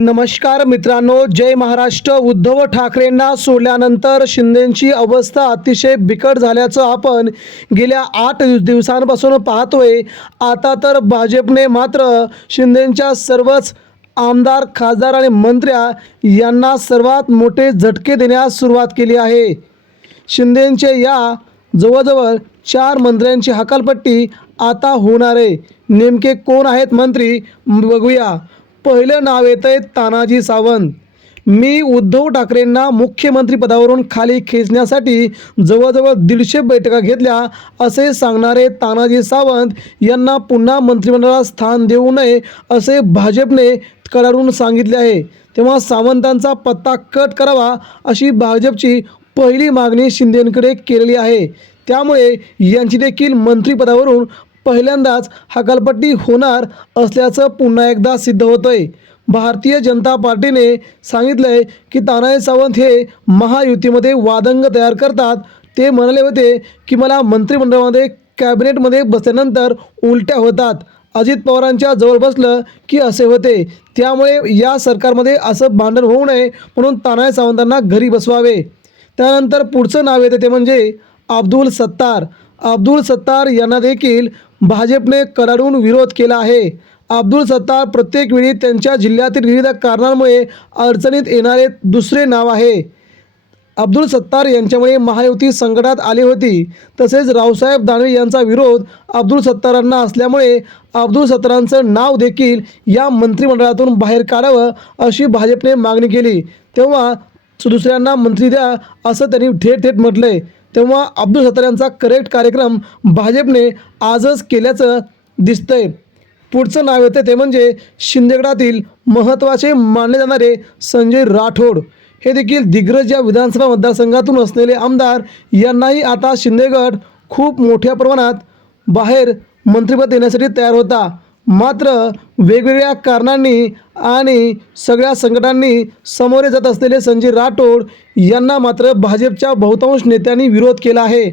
नमस्कार मित्रांनो जय महाराष्ट्र. उद्धव ठाकरेंना सोडल्यानंतर शिंदेची अवस्था अतिशय बिकट झाल्याचं आपण गेल्या आठ दिवसांपासून पाहतोय. आता तर भाजपने मात्र शिंदेच्या सर्वच आमदार खासदार आणि मंत्र्या यांना सर्वात मोठे झटके देण्यास सुरुवात केली आहे. शिंदेचे या जवळजवळ चार मंत्र्यांची हकालपट्टी आता होणार आहे. नेमके कोण आहेत मंत्री? बघूया. पहिलं नाव येतं आहे तानाजी सावंत. मी उद्धव ठाकरेंना मुख्यमंत्री पदावरून खाली खेचण्यासाठी जवळजवळ दीडशे बैठका घेतल्या असे सांगणारे तानाजी सावंत यांना पुन्हा मंत्रिमंडळात स्थान देऊ नये असे भाजपने कडाडून सांगितले आहे. तेव्हा सावंतांचा पत्ता कट करावा अशी भाजपची पहिली मागणी शिंदेकडे केलेली आहे. त्यामुळे यांची देखील मंत्रिपदावरून पहिल्यांदाच हकालपट्टी होणार असल्याचं पुन्हा एकदा सिद्ध होतंय. भारतीय जनता पार्टीने सांगितलंय की तानाजी सावंत हे महायुतीमध्ये वादंग तयार करतात. ते म्हणाले होते की मला मंत्रिमंडळामध्ये कॅबिनेटमध्ये बसल्यानंतर उलट्या होतात. अजित पवारांच्या जवळ बसलं की असे होते. त्यामुळे या सरकारमध्ये असं भांडण होऊ नये म्हणून तानाजी सावंतांना घरी बसवावे. त्यानंतर पुढचं नाव येतं ते म्हणजे अब्दुल सत्तार. अब्दुल सत्तार यांना देखील भाजपने कडाडून विरोध केला आहे. अब्दुल सत्तार प्रत्येक वेळी त्यांच्या जिल्ह्यातील विविध कारणांमुळे अडचणीत येणारे दुसरे नाव आहे. अब्दुल सत्तार यांच्यामुळे महायुती संकटात आली होती. तसेच रावसाहेब दानवे यांचा विरोध अब्दुल सत्तारांना असल्यामुळे अब्दुल सत्तारांचं नाव देखील या मंत्रिमंडळातून बाहेर काढावं अशी भाजपने मागणी केली. तेव्हा दुसऱ्यांना मंत्री द्या असं त्यांनी थेट थेट म्हटलंय. तेव्हा अब्दुल सत्तार यांचा करेक्ट कार्यक्रम भाजपने आजच केल्याचं दिसतंय. पुढचं नाव येतं ते म्हणजे शिंदेगडातील महत्त्वाचे मानले जाणारे संजय राठोड. हे देखील दिग्रज या विधानसभा मतदारसंघातून असलेले आमदार यांनाही आता शिंदेगड खूप मोठ्या प्रमाणात बाहेर मंत्रिपद देण्यासाठी तयार होता. मात्र वेगवेगळ्या कारणांनी आणि सगळ्या संकटांनी सामोरे जात असलेले संजय राठोड यांना मात्र भाजपच्या बहुतांश नेत्यांनी विरोध केला आहे.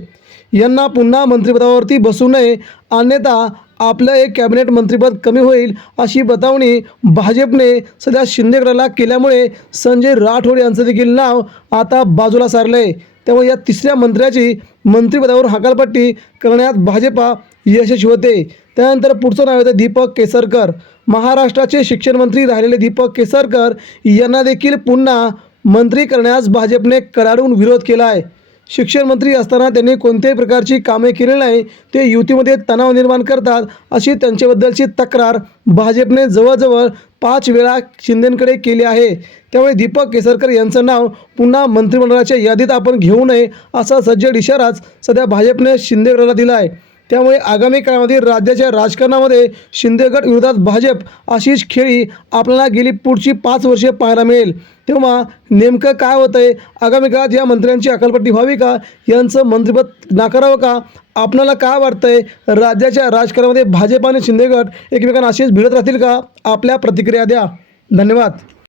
यांना पुन्हा मंत्रिपदावरती बसू नये अन्यथा आपलं एक कॅबिनेट मंत्रिपद कमी होईल अशी बतावणी भाजपने सध्या शिंदेगडाला केल्यामुळे संजय राठोड यांचं देखील नाव आता बाजूला सारलं आहे त्यामुळे या तिसऱ्या मंत्र्याची मंत्रिपदावर हकालपट्टी करण्यात भाजपा यशस्वी होते. त्यानंतर पुढचं नाव येतं दीपक केसरकर. महाराष्ट्राचे शिक्षण मंत्री राहिलेले दीपक केसरकर यांना देखील पुन्हा मंत्री करण्यास भाजपने कडाडून विरोध केला आहे शिक्षण मंत्री असताना त्यांनी कोणत्याही प्रकारची कामे केली नाही ते युतीमध्ये तणाव निर्माण करतात अशी त्यांच्याबद्दलची तक्रार भाजपने जवळजवळ पाच वेळा शिंदेकडे केली आहे. त्यामुळे दीपक केसरकर यांचं नाव पुन्हा मंत्रिमंडळाच्या यादीत आपण घेऊ नये असा सज्जड इशाराच सध्या भाजपने शिंदेगडाला दिला आहे त्यामुळे आगामी काळामध्ये राज्याच्या राजकारणामध्ये शिंदेगड विरोधात भाजप अशीच खेळी आपल्याला गेली पुढची पाच वर्षे पाहायला मिळेल. तेव्हा नेमकं काय होतं आहे आगामी काळात या मंत्र्यांची अकलपट्टी व्हावी का? यांचं मंत्रिपद नाकारावं का? आपणाला काय वाटतंय? राज्याच्या राजकारणामध्ये भाजप आणि शिंदेगड एकमेकांना असेच भिडत राहतील का? आपल्या प्रतिक्रिया द्या. धन्यवाद.